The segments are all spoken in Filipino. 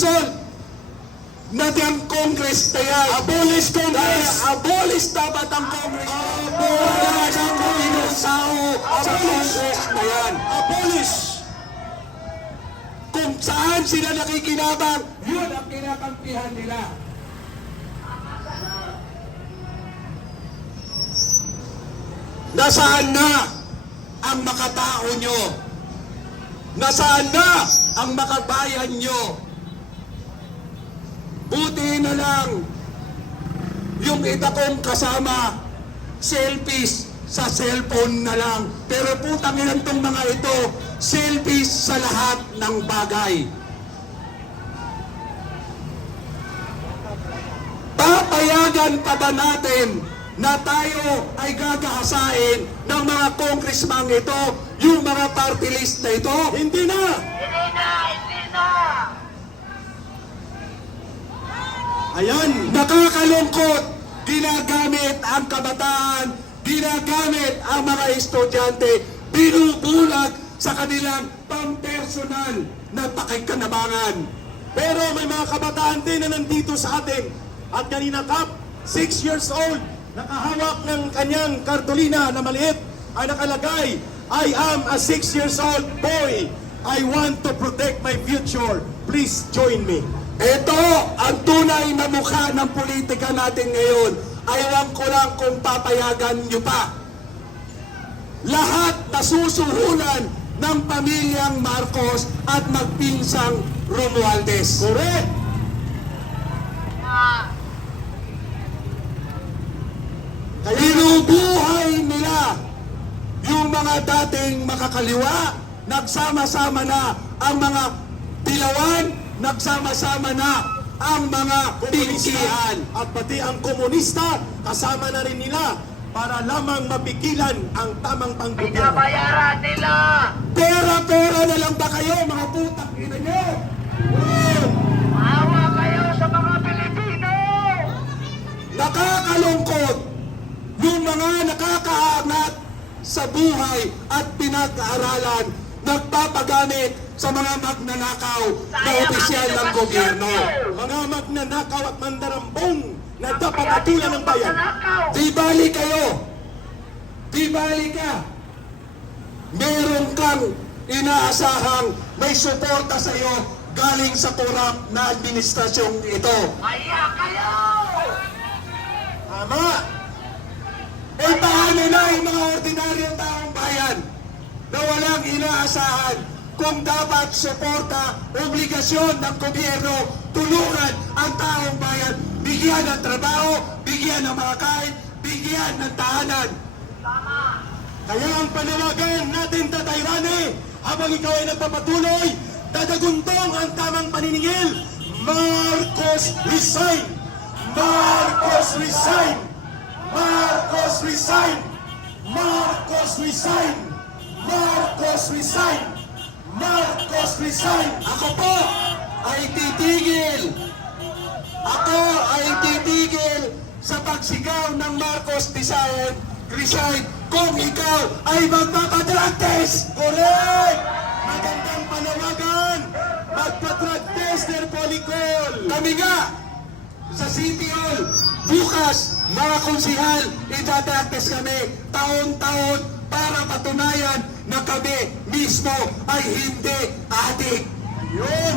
dissolve na ang Congress na yan. Abolish Congress! Abolish dapat ang Congress. Abolish ang Congress! Sa Congress na yan. Abolish! Kung saan sila nakikinabang, yun ang kinakampihan nila. Nasaan na ang makatao nyo? Nasaan na ang makabayan nyo? Buti na lang yung iba kong kasama, selfies sa cellphone na lang. Pero putang ilan tong mga ito, selfies sa lahat ng bagay. Papayagan pa ba natin na tayo ay gagahasain ng mga congressman ito, yung mga party list na ito? Hindi na! Hindi na! Ayan, nakakalungkot, ginagamit ang kabataan, ginagamit ang mga estudyante, binubulag sa kanilang pang-personal na pakikanabangan. Pero may mga kabataan din na nandito sa atin. At kanina Kap, 6 years old, nakahawak ng kanyang kartolina na maliit ay nakalagay, I am a 6 years old boy. I want to protect my future. Please join me. Ito ang tunay na mukha ng politika natin ngayon. Ayaw ko lang kung papayagan nyo pa. Lahat nasusuhulan ng pamilyang Marcos at magpinsang Romualdez. Correct! Binubuhay nila yung mga dating makakaliwa, nagsama-sama na ang mga dilawan, nagsama-sama na ang mga tingkihan. At pati ang komunista, kasama na rin nila para lamang mapigilan ang tamang panggobyerno. Pinabayaran nila! Pera-pera na lang ba kayo, mga putang ina nyo? Maawa kayo sa mga Pilipino! Nakakalungkot yung mga nakakaangat sa buhay at pinag-aaralan nagpapagamit sa mga magnanakaw na opisyal ng gobyerno. Mga magnanakaw at mandarambong na dapat atulan ng bayan. Di bali kayo, di bali ka. Meron kang inaasahang may suporta sa iyo galing sa korap na administrasyong ito. Maya kayo! Tama! Eh paano na yung mga ordinaryong taong bayan na walang inaasahan kung dapat suporta, obligasyon ng gobyerno, tulungan ang taong bayan, bigyan ng trabaho, bigyan ng mga kain, bigyan ng tahanan. Kaya ang panawagan natin, Tatay Rane, habang ikaw ay nagpapatuloy, dadaguntong ang tamang paniningil. Marcos resign! Marcos resign! Marcos resign! Marcos resign! Marcos resign! Marcos resign! Ako po ay titigil. Ako ay titigil sa pagsigaw ng Marcos resign kung ikaw ay magpapadrag test. Correct! Magandang panawagan! Magpa-drug tester polikol! Kami nga sa City Hall bukas, mga konsihal, itadrag test kami taon-taon para patunayan na kami mismo ay hindi adik. Yun!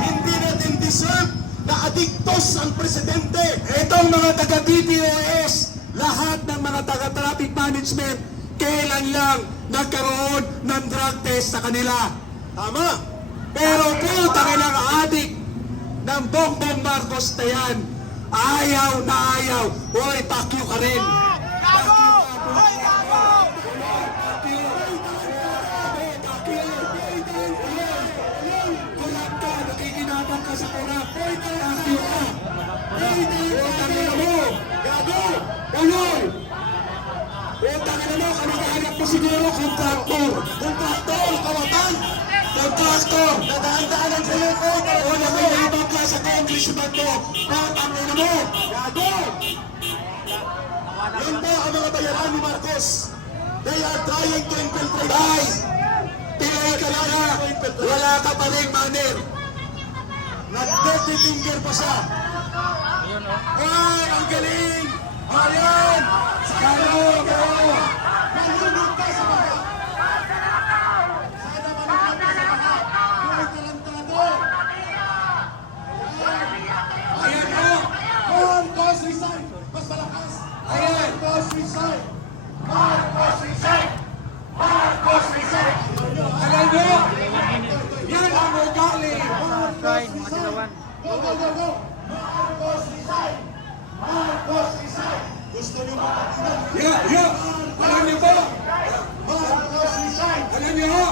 Hindi natin deserve na adiktos ang presidente! Itong mga taga-BPOS, lahat ng mga taga-traffic management, kailan lang nagkaroon ng drug test sa kanila. Tama! Pero putang ilang adik ng Bongbong Marcos na yan, ayaw na ayaw. Hoy, pakyo ka rin. Pakyo ka. Kulap ka, nakikinabang ka sa kurap. Pakyo ka. Putang ina mo. Gago. Uloy. Putang ina mo, kamag-anak mo siguro, kontraktor. Kontraktor, kawatan. Kontraktor. Nadaan-daanan sa iyo ko! O nakilibang ka sa congressman mo, patang ina mo! Gago! Yan po ang mga bayaran ni Marcos. They are trying to infiltrate Tay! us. Pilay ka lang ha! Wala ka pa rin manner! nagtitingger pa siya. Wow, ang galing! Ayan! Gano, gano! Malunod ka sa baha. Sana malunod ka sa baha. Huwag tarantado. Ayan o! Marcos resign! Mas malakas! Ayan! Marcos resign! Marcos resign! Marcos resign! Alam nyo! Yan ang ugali! Marcos resign! Go, go, go, go! Marcos resign! Marcos resign! Gusto niyo mapatinan? Yan, yan! Alam nyo po! Marcos resign! Alam nyo ho!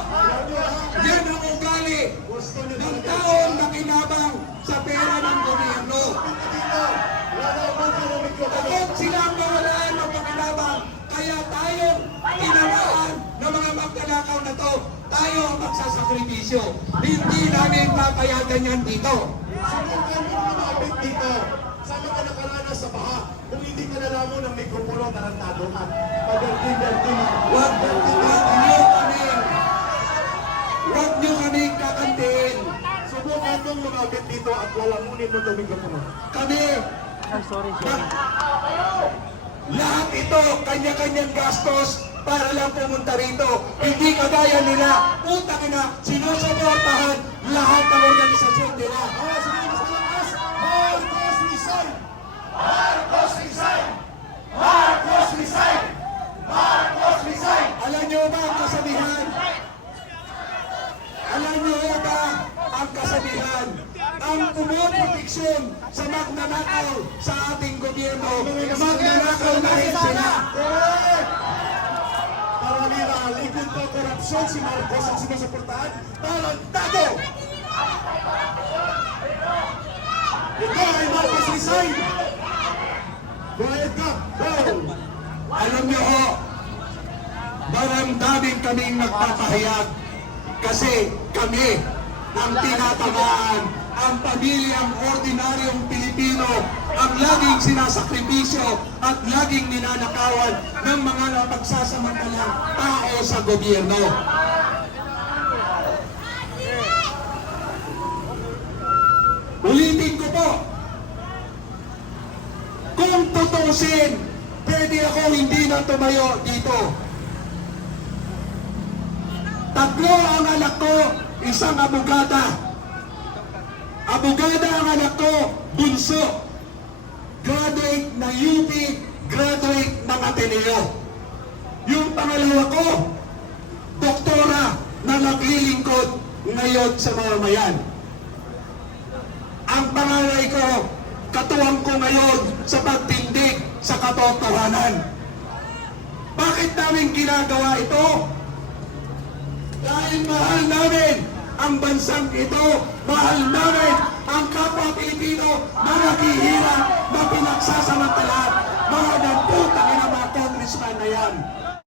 Yan ang ugali Gusto niyo ng talaga taong nakinabang sa pera ng gobyerno. dito! Wala mo ka na mikropono! Kapag sila ang mawalaan ng pakinabang, kaya tayong tinamaan ng mga magkalakaw na to, tayo ang magsasakripisyo. Hindi namin papayagan yan dito. Subukan mo lumapit dito. Saan ka nakaranas sa baha? Kung hindi ka nalamon ng mikropono, tarantado ka. Paganti-ganti na. Huwag nyo kami kakantiin. Subukan mong lumapit dito at lalamunin mo itong mikropono. Kami, lahat ito, kanya-kanyang gastos para lang pumunta rito. Hindi kagaya nila. Utang na, sinusuportahan lahat ng organisasyon nila. Ah, sige, mas malakas! Marcos resign! Marcos resign! Marcos resign! Marcos resign! Alam nyo ba ang kasabihan? Alam nyo ba ang kasabihan? Ang pumuproteksyon sa magnanakaw sa ating gobyerno, magnanakaw na rin sila. Correct! Para nila, likod pa korupsyon si Marcos ang sinusuportahan. Tarantado! Ito ay Marcos resign! Go ahead ka! Go! Alam nyo ho, maramdamin kaming nagpapahayag kasi kami ang tinatamaan, ang pamilyang ordinaryong Pilipino, ang laging sinasakripisyo at laging ninanakawan ng mga napagsasamantalang tao sa gobyerno. Ulitin ko po, kung tutusin, pwede ako hindi na tumayo dito. Tatlo ang anak ko, isang abogada. Abogada ang anak ko, bunso. Graduate ng UP, graduate ng Ateneo. Yung pangalawa ko, doktora na naglilingkod ngayon sa mamamayan. Ang pangalay ko, katuwang ko ngayon sa pagtindig sa katotohanan. Bakit namin ginagawa ito? Dahil mahal namin ang bansang ito, mahal namin ang kapwa Pilipino na naghihirap na pinagsasamantala